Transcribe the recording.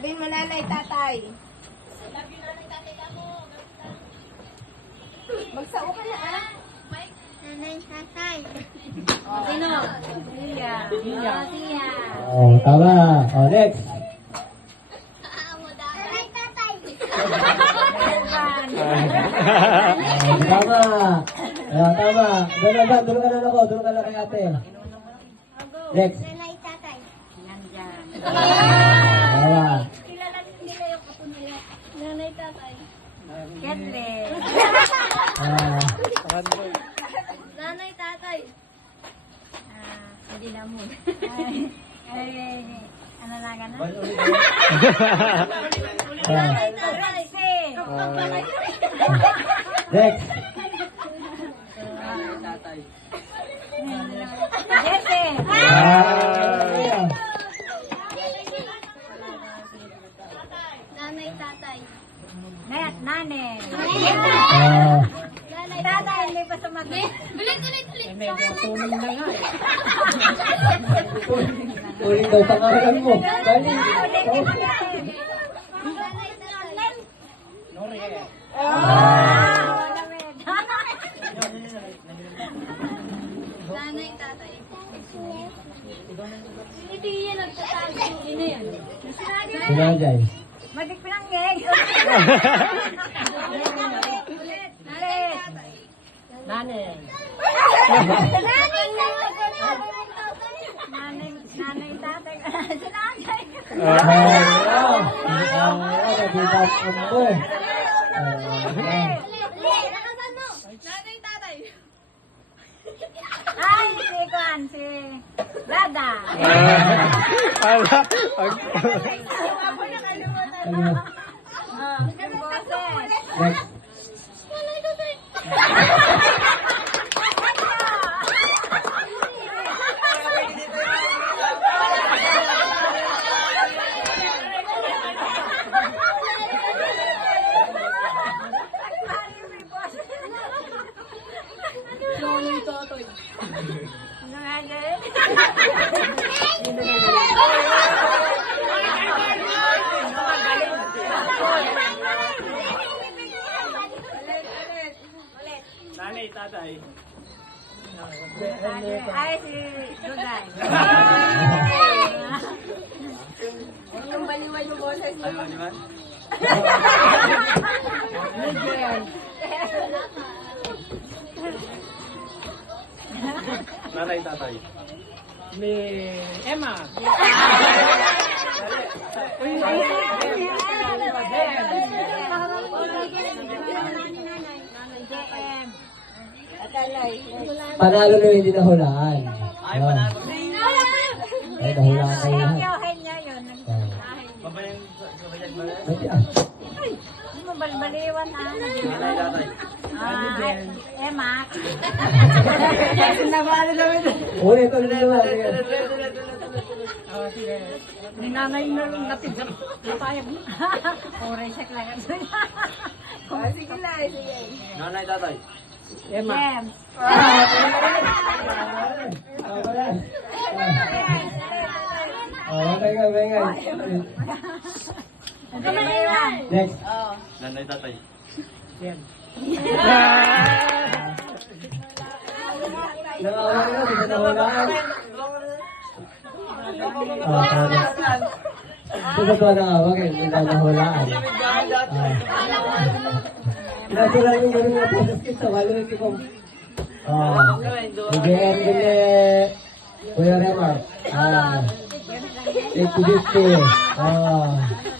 Sabihin mo nanay, tatay. Magsao ka na ah. Nanay, tatay. Sino? Siya. Siya. Oh, tama. Oh, next. Nanay, tatay. Oh, tama. Oh, tama. Doon ka na ako. Doon ka na kay ate. Next. Nanay, tatay. Tama. Kilala nila yung apo nila. Nanay, tatay. Ah, Nanay, tatay. Hindi na mo. Ano na gano'n? ah. Tatay. Next. Jesse! Ah. Nanay, tatay. Net, nane. Ah. Nanay, Tatay, hindi pa sumagot. Ulit. Ulit daw pangalan mo. Dali. Oh. Nanay, tatay. Nanay, tatay. Hindi yan nagtatago. Sino yan? Sinajay. Madik pinanggig. Ulit. Nanay. Nanay, tatay. Sinanay. Nanay, tatay. Ay, si Kwan, si Lada. Yung boses. Next. Ano nga yun? Nanay, tatay. Ay, si Dugay. Yung baliwan yung boses mo. Ano naman? Miguel. Nanay, tatay. Ni Emma. Panalo na hindi nahulaan. Ay, panalo. Ay, nahulaan kayo lahat. Yohen niya yun. Babayan sa bayag ba? Ba't yan? Hindi mo balbaliwan ah. Nanay, tatay. Emma. Ulit, ulit. Ninanay na rin napigat. Napayag mo. Oray siya kaya. Sige lang, sige. Nanay, tatay. James. Next. Nanay, tatay. Nakawala na, hindi na nahulaan. Totoo na nga, bakit? Hindi na nahulaan. Natural yung gano'n na process kita, wala na kikong. Bigyan gini, Kuya Remar. 50-50.